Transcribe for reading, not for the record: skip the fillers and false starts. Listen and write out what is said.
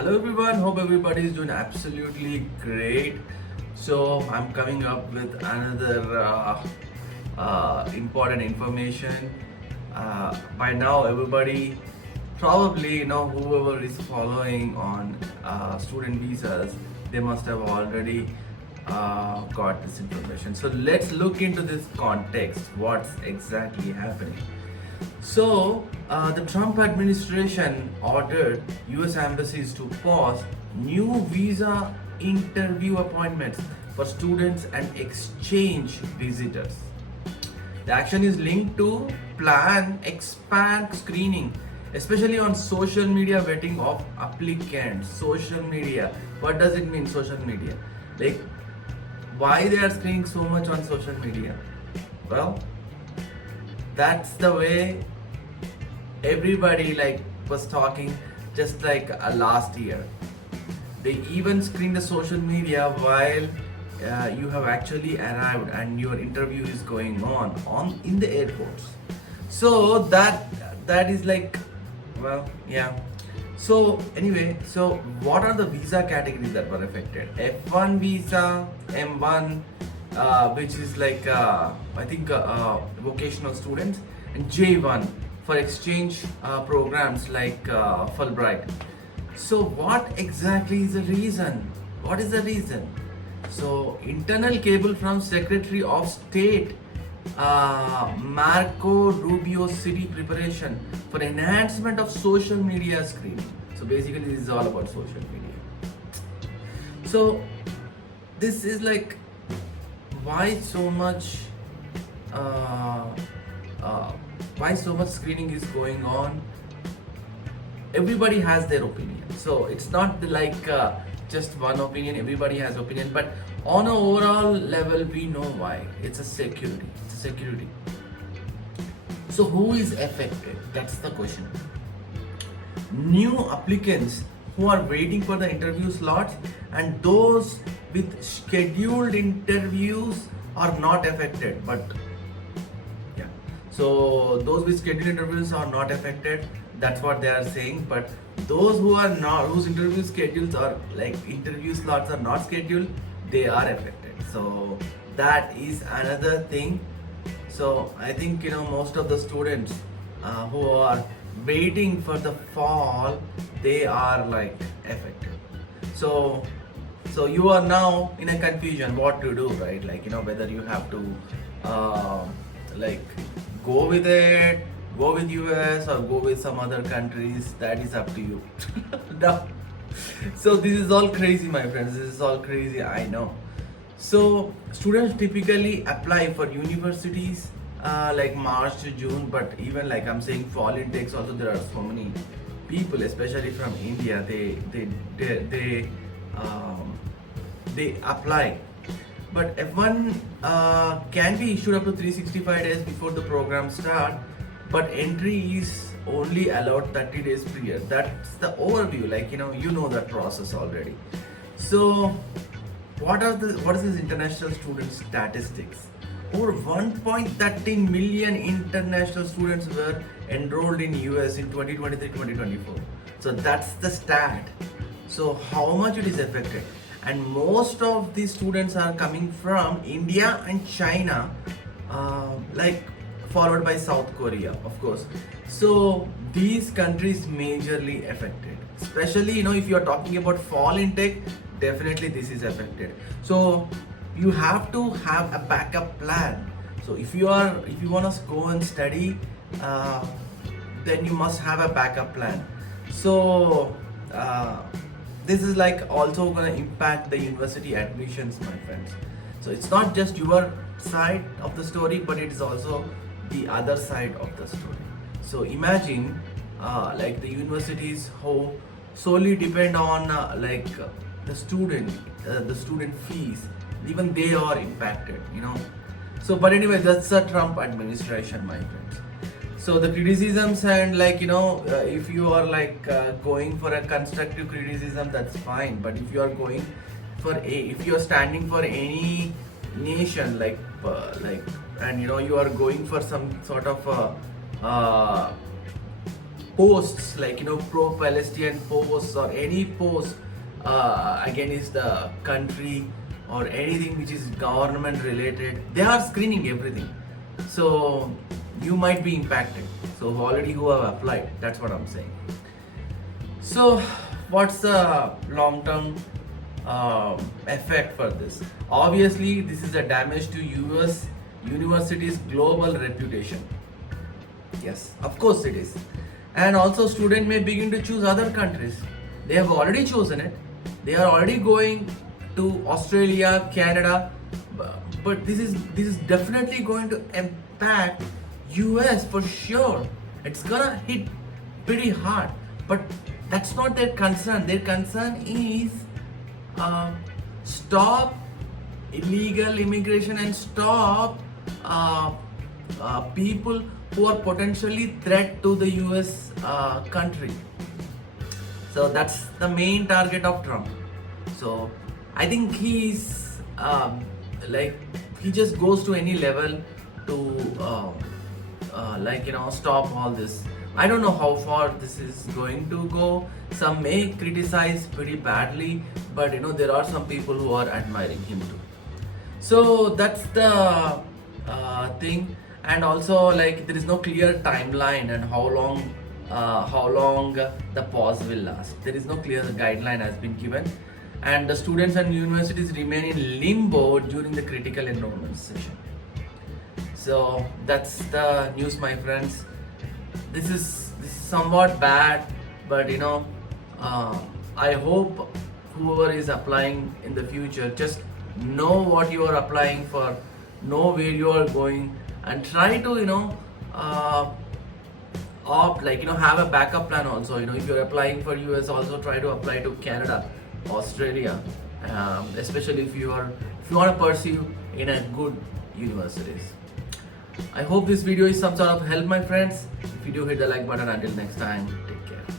Hello everyone, hope everybody is doing absolutely great. So I'm coming up with another important information. By now everybody probably whoever is following on student visas, they must have already got this information. So let's look into this context, what's exactly happening. So, the Trump administration ordered US embassies to pause new visa interview appointments for students and exchange visitors. The action is linked to plan expand screening, especially on social media vetting of applicants. Social media. What does it mean, social media? Like, why they are screening so much on social media? Well, that's the way everybody was talking just last year. They even screen the social media while you have actually arrived and your interview is going on in the airports. So that is well, yeah. So anyway, so what are the visa categories that were affected? F1 visa, M1, which is I think vocational students, and J1 for exchange programs like Fulbright. So what exactly is the reason? What is the reason? So internal cable from Secretary of State Marco Rubio city preparation for enhancement of social media screening. So basically this is all about social media. So this is why so much why so much screening is going on. Everybody has their opinion, so it's not just one opinion. Everybody has opinion, but on an overall level we know why. It's a security. So who is affected? That's the question. New applicants who are waiting for the interview slots, and those with scheduled interviews are not affected. But yeah, so those with scheduled interviews are not affected. That's what they are saying. But those who are not, whose interview schedules are interview slots are not scheduled, they are affected. So that is another thing. So I think most of the students who are waiting for the fall, they are affected. So you are now in a confusion what to do, right? Whether you have to go with it, go with US or go with some other countries. That is up to you. No. So this is all crazy, my friends. This is all crazy, I know. So students typically apply for universities March to June, but even I'm saying fall intakes also, there are so many people, especially from India, they apply. But F1 can be issued up to 365 days before the program start, but entry is only allowed 30 days prior. That's the overview, you know that process already. So what is this international student statistics? Over 1.30 million international students were enrolled in US in 2023-2024. So that's the stat. So how much it is affected? And most of these students are coming from India and China, followed by South Korea, of course. So these countries majorly affected. Especially, if you are talking about fall intake, definitely this is affected. So you have to have a backup plan. So if you want to go and study, then you must have a backup plan. So this is also going to impact the university admissions, my friends. So it's not just your side of the story, but it is also the other side of the story. So imagine the universities who solely depend on the student fees, even they are impacted, So but anyway, that's the Trump administration, my friends. So the criticisms and if you are going for a constructive criticism, that's fine. But if you are going if you are standing for any nation and you are going for some sort of posts like pro-Palestinian posts or any post against the country or anything which is government related, they are screening everything. So you might be impacted. So already who have applied, that's what I'm saying. So what's the long-term effect for this? Obviously, this is a damage to US universities' global reputation. Yes, of course it is. And also student may begin to choose other countries. They have already chosen it. They are already going to Australia, Canada, but this is definitely going to impact US for sure. It's gonna hit pretty hard. But that's not their concern. Their concern is stop illegal immigration and stop people who are potentially threat to the US country. So that's the main target of Trump. So I think he's like he just goes to any level to stop all this. I don't know how far this is going to go. Some may criticize pretty badly, but there are some people who are admiring him too. So that's the thing. And also, like, there is no clear timeline and how long the pause will last. There is no clear guideline has been given, and the students and universities remain in limbo during the critical enrollment session. So that's the news, my friends. This is somewhat bad, but I hope whoever is applying in the future, just know what you are applying for, know where you are going, and try to have a backup plan also. If you're applying for US, also try to apply to Canada, Australia, especially if you want to pursue in a good universities. I hope this video is some sort of help, my friends. If you do, hit the like button. Until next time, take care.